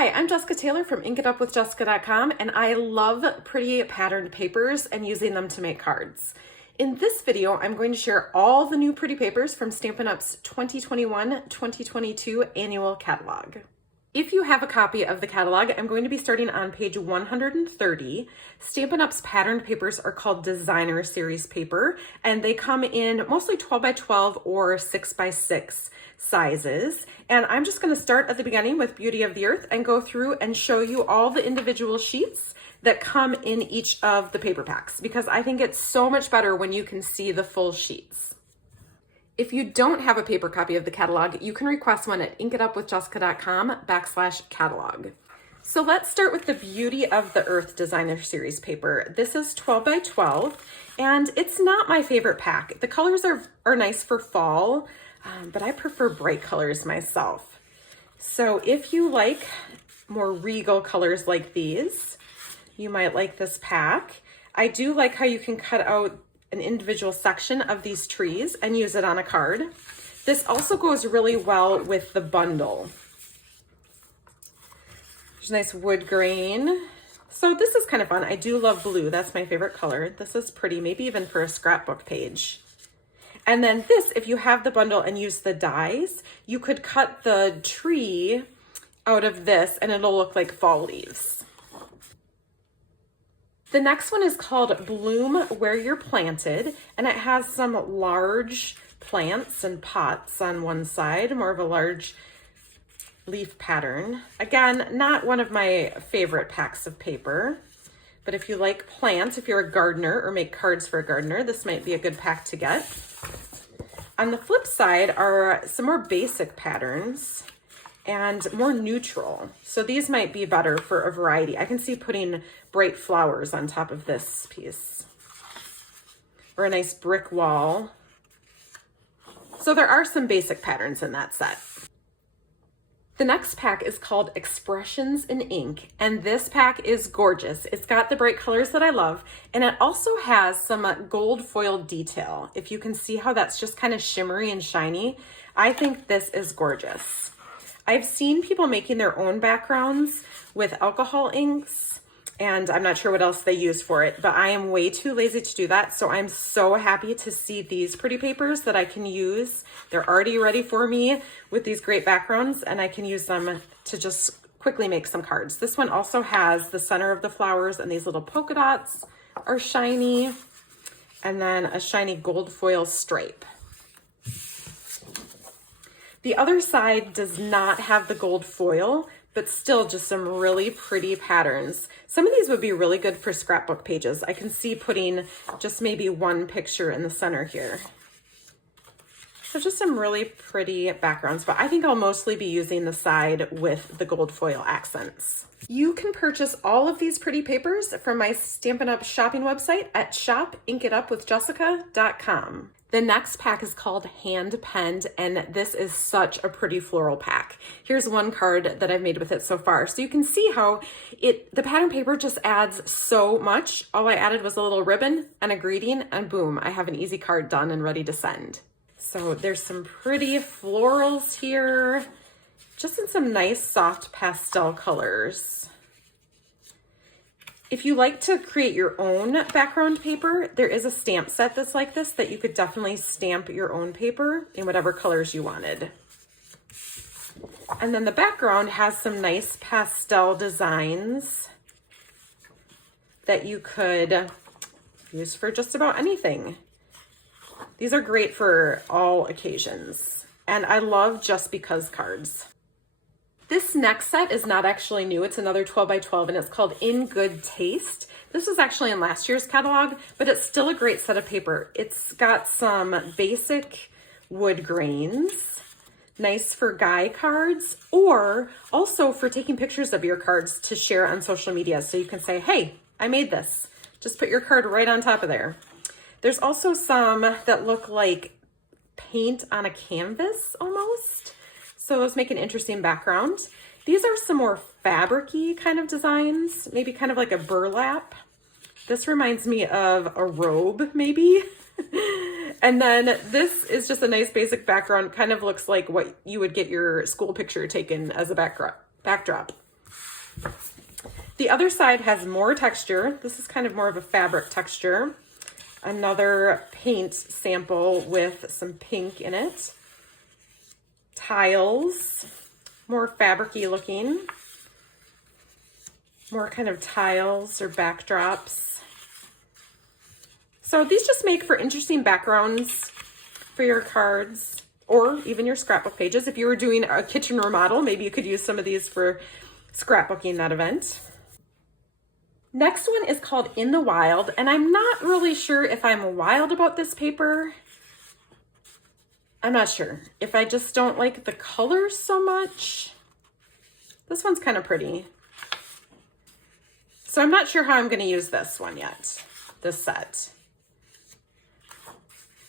Hi, I'm Jessica Taylor from inkitupwithjessica.com, and I love pretty patterned papers and using them to make cards. In this video, I'm going to share all the new pretty papers from Stampin' Up's 2021-2022 annual catalog. If you have a copy of the catalog, I'm going to be starting on page 130. Stampin' Up's patterned papers are called Designer Series paper, and they come in mostly 12 by 12 or 6 by 6 sizes. And I'm just going to start at the beginning with Beauty of the Earth and go through and show you all the individual sheets that come in each of the paper packs, because I think it's so much better when you can see the full sheets. If you don't have a paper copy of the catalog, you can request one at inkitupwithjessica.com/catalog. So let's start with the Beauty of the Earth Designer Series paper. This is 12 by 12, and it's not my favorite pack. The colors are nice for fall, but I prefer bright colors myself. So if you like more regal colors like these, you might like this pack. I do like how you can cut out an individual section of these trees and use it on a card. This also goes really well with the bundle. There's a nice wood grain. So this is kind of fun. I do love blue. That's my favorite color. This is pretty, maybe even for a scrapbook page. And then this, if you have the bundle and use the dies, you could cut the tree out of this and it'll look like fall leaves. The next one is called Bloom Where You're Planted, and it has some large plants and pots on one side, more of a large leaf pattern. Again, not one of my favorite packs of paper, but if you like plants, if you're a gardener or make cards for a gardener, this might be a good pack to get. On the flip side are some more basic patterns and more neutral. So these might be better for a variety. I can see putting bright flowers on top of this piece, or a nice brick wall. So there are some basic patterns in that set. The next pack is called Expressions in Ink, and this pack is gorgeous. It's got the bright colors that I love, and it also has some gold foil detail. If you can see how that's just kind of shimmery and shiny, I think this is gorgeous. I've seen people making their own backgrounds with alcohol inks, and I'm not sure what else they use for it, but I am way too lazy to do that. So I'm so happy to see these pretty papers that I can use. They're already ready for me with these great backgrounds, and I can use them to just quickly make some cards. This one also has the center of the flowers, and these little polka dots are shiny, and then a shiny gold foil stripe. The other side does not have the gold foil, but still just some really pretty patterns. Some of these would be really good for scrapbook pages. I can see putting just maybe one picture in the center here. So just some really pretty backgrounds, but I think I'll mostly be using the side with the gold foil accents. You can purchase all of these pretty papers from my Stampin' Up shopping website at shopinkitupwithjessica.com. The next pack is called Hand Penned, and this is such a pretty floral pack. Here's one card that I've made with it so far. So you can see how the pattern paper just adds so much. All I added was a little ribbon and a greeting, and boom, I have an easy card done and ready to send. So there's some pretty florals here, just in some nice soft pastel colors. If you like to create your own background paper, there is a stamp set that's like this that you could definitely stamp your own paper in whatever colors you wanted. And then the background has some nice pastel designs that you could use for just about anything. These are great for all occasions, and I love Just Because cards. This next set is not actually new. It's another 12 by 12, and it's called In Good Taste. This was actually in last year's catalog, but it's still a great set of paper. It's got some basic wood grains, nice for guy cards, or also for taking pictures of your cards to share on social media. So you can say, hey, I made this. Just put your card right on top of there. There's also some that look like paint on a canvas almost. So those make an interesting background. These are some more fabric-y kind of designs, maybe kind of like a burlap. This reminds me of a robe, maybe. And then this is just a nice basic background, kind of looks like what you would get your school picture taken as a backdrop. The other side has more texture. This is kind of more of a fabric texture. Another paint sample with some pink in it. Tiles, more fabric-y looking. More kind of tiles or backdrops. So these just make for interesting backgrounds for your cards or even your scrapbook pages. If you were doing a kitchen remodel, maybe you could use some of these for scrapbooking that event. Next one is called In the Wild, and I'm not really sure if I'm wild about this paper. I'm not sure if I just don't like the colors so much. This one's kind of pretty. So I'm not sure how I'm going to use this one yet, this set.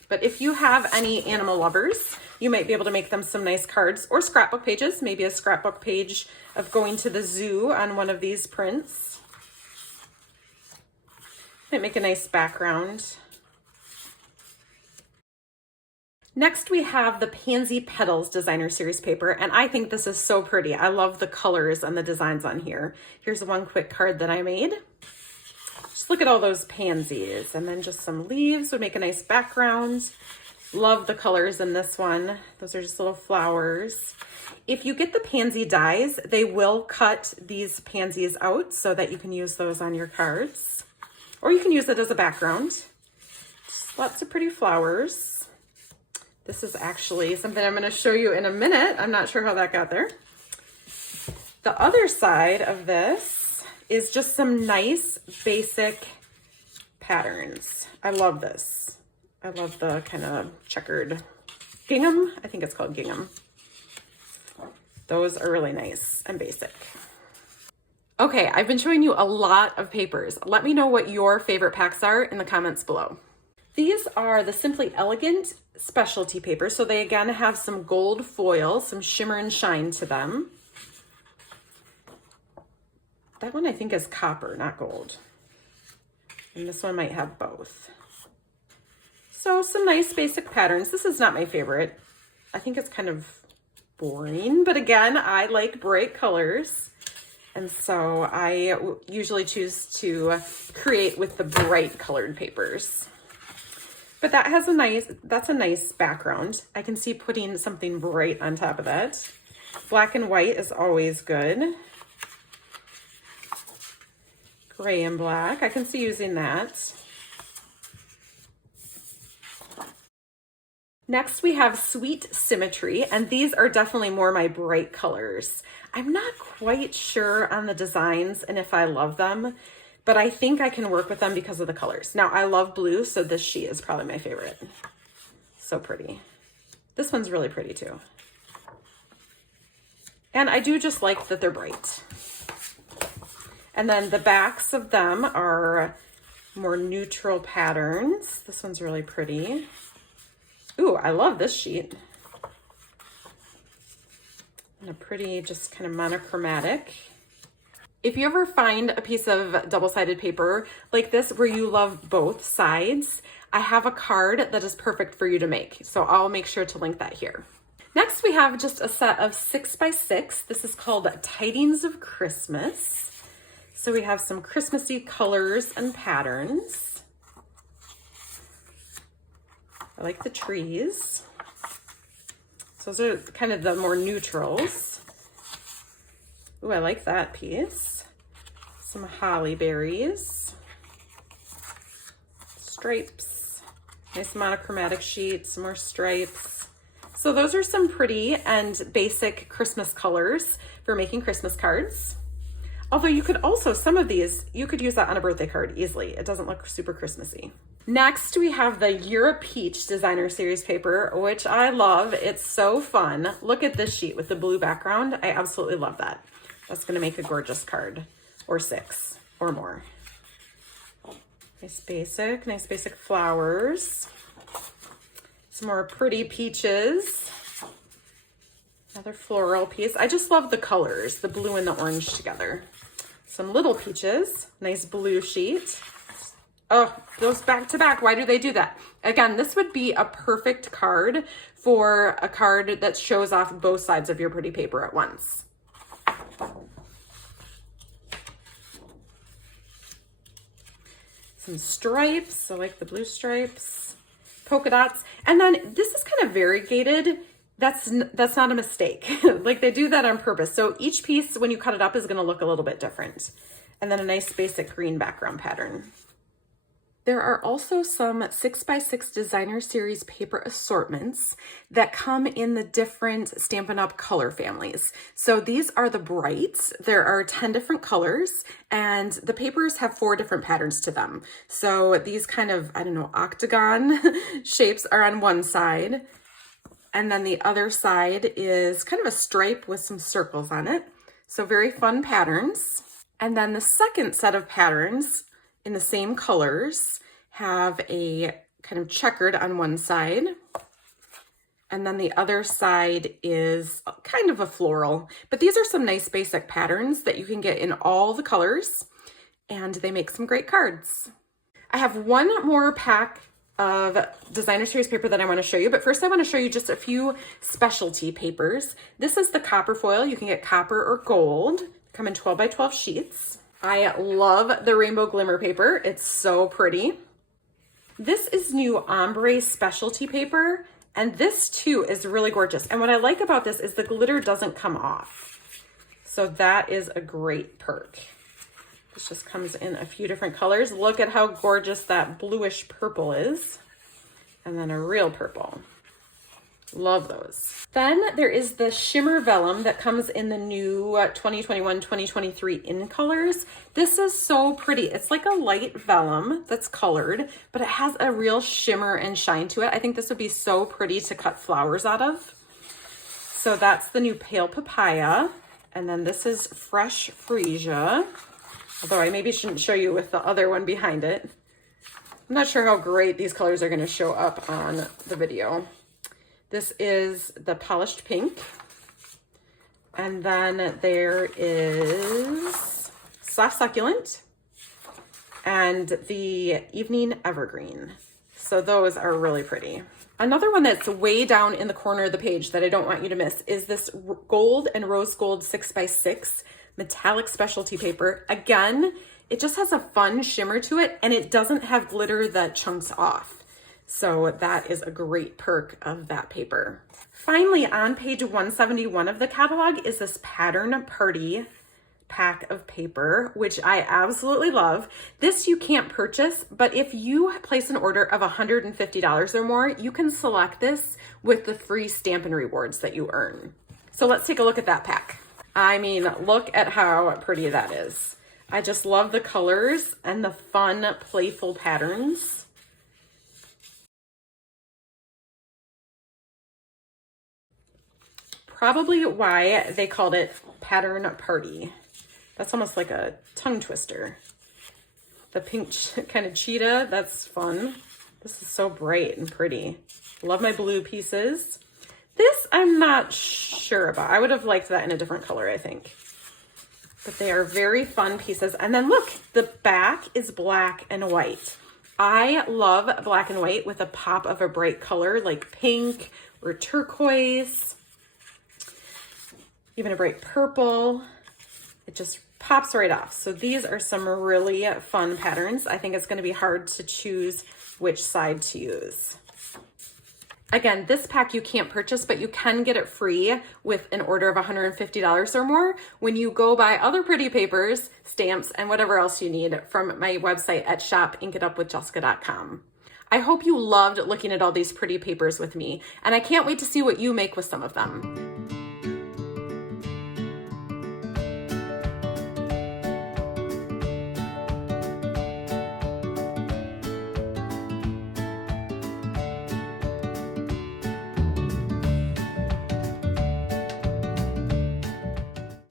But if you have any animal lovers, you might be able to make them some nice cards or scrapbook pages, maybe a scrapbook page of going to the zoo on one of these prints. Might make a nice background. Next, we have the Pansy Petals Designer Series paper, and I think this is so pretty. I love the colors and the designs on here. Here's one quick card that I made. Just look at all those pansies, and then just some leaves would make a nice background. Love the colors in this one. Those are just little flowers. If you get the pansy dies, they will cut these pansies out so that you can use those on your cards. Or you can use it as a background. Just lots of pretty flowers. This is actually something I'm going to show you in a minute. I'm not sure how that got there. The other side of this is just some nice basic patterns. I love this. I love the kind of checkered gingham. I think it's called gingham. Those are really nice and basic. Okay, I've been showing you a lot of papers. Let me know what your favorite packs are in the comments below. These are the Simply Elegant specialty papers. So they again have some gold foil, some shimmer and shine to them. That one I think is copper, not gold. And this one might have both. So some nice basic patterns. This is not my favorite. I think it's kind of boring, but again, I like bright colors. And so I usually choose to create with the bright colored papers. But that has that's a nice background. I can see putting something bright on top of that. Black and white is always good. Gray and black, I can see using that. Next we have Sweet Symmetry, and these are definitely more my bright colors. I'm not quite sure on the designs and if I love them, but I think I can work with them because of the colors. Now I love blue, so this sheet is probably my favorite. So pretty. This one's really pretty too. And I do just like that they're bright. And then the backs of them are more neutral patterns. This one's really pretty. Ooh, I love this sheet. And a pretty, just kind of monochromatic. If you ever find a piece of double-sided paper like this where you love both sides, I have a card that is perfect for you to make. So I'll make sure to link that here. Next, we have just a set of 6x6. This is called Tidings of Christmas. So we have some Christmassy colors and patterns. I like the trees. So those are kind of the more neutrals. Ooh, I like that piece. Some holly berries. Stripes. Nice monochromatic sheet, some more stripes. So those are some pretty and basic Christmas colors for making Christmas cards. Although you could also, some of these, you could use that on a birthday card easily. It doesn't look super Christmassy. Next, we have the Youre Peach Designer Series paper, which I love. It's so fun. Look at this sheet with the blue background. I absolutely love that. That's gonna make a gorgeous card, or 6 or more. Nice basic flowers. Some more pretty peaches. Another floral piece. I just love the colors, the blue and the orange together. Some little peaches, nice blue sheet. Oh, those back to back, why do they do that? Again, this would be a perfect card for a card that shows off both sides of your pretty paper at once. some stripes. I like the blue stripes, polka dots. And then this is kind of variegated. That's not a mistake. Like they do that on purpose. So each piece, when you cut it up, is gonna look a little bit different. And then a nice basic green background pattern. There are also some 6x6 designer series paper assortments that come in the different Stampin' Up! Color families. So these are the brights. There are 10 different colors and the papers have 4 different patterns to them. So these kind of, I don't know, octagon shapes are on one side. And then the other side is kind of a stripe with some circles on it. So very fun patterns. And then the second set of patterns in the same colors have a kind of checkered on one side. And then the other side is kind of a floral. But these are some nice basic patterns that you can get in all the colors. And they make some great cards. I have one more pack of designer series paper that I want to show you, but first I want to show you just a few specialty papers. This is the copper foil. You can get copper or gold. Come in 12 by 12 sheets. I love the rainbow glimmer paper. It's so pretty. This is new ombre specialty paper, and this too is really gorgeous. And what I like about this is the glitter doesn't come off. So that is a great perk. This just comes in a few different colors. Look at how gorgeous that bluish purple is. And then a real purple. Love those. Then there is the shimmer vellum that comes in the new 2021-2023 in colors. This is so pretty. It's like a light vellum that's colored, but it has a real shimmer and shine to it. I think this would be so pretty to cut flowers out of. So that's the new pale papaya. And then this is fresh freesia. Although I maybe shouldn't show you with the other one behind it. I'm not sure how great these colors are going to show up on the video. This is the polished pink. And then there is soft succulent and the evening evergreen. So those are really pretty. Another one that's way down in the corner of the page that I don't want you to miss is this gold and rose gold 6x6 metallic specialty paper. Again, it just has a fun shimmer to it and it doesn't have glitter that chunks off. So that is a great perk of that paper. Finally, on page 171 of the catalog is this pattern party pack of paper, which I absolutely love. This you can't purchase, but if you place an order of $150 or more, you can select this with the free Stampin' rewards that you earn. So let's take a look at that pack. I mean, look at how pretty that is. I just love the colors and the fun, playful patterns. Probably why they called it Pattern Party. That's almost like a tongue twister. The pink kind of cheetah, that's fun. This is so bright and pretty. Love my blue pieces. This I'm not sure about. I would have liked that in a different color, I think. But they are very fun pieces. And then look, the back is black and white. I love black and white with a pop of a bright color like pink or turquoise, even a bright purple. It just pops right off. So these are some really fun patterns. I think it's going to be hard to choose which side to use. Again, this pack you can't purchase, but you can get it free with an order of $150 or more when you go buy other pretty papers, stamps, and whatever else you need from my website at shopinkitupwithjessica.com. I hope you loved looking at all these pretty papers with me, and I can't wait to see what you make with some of them.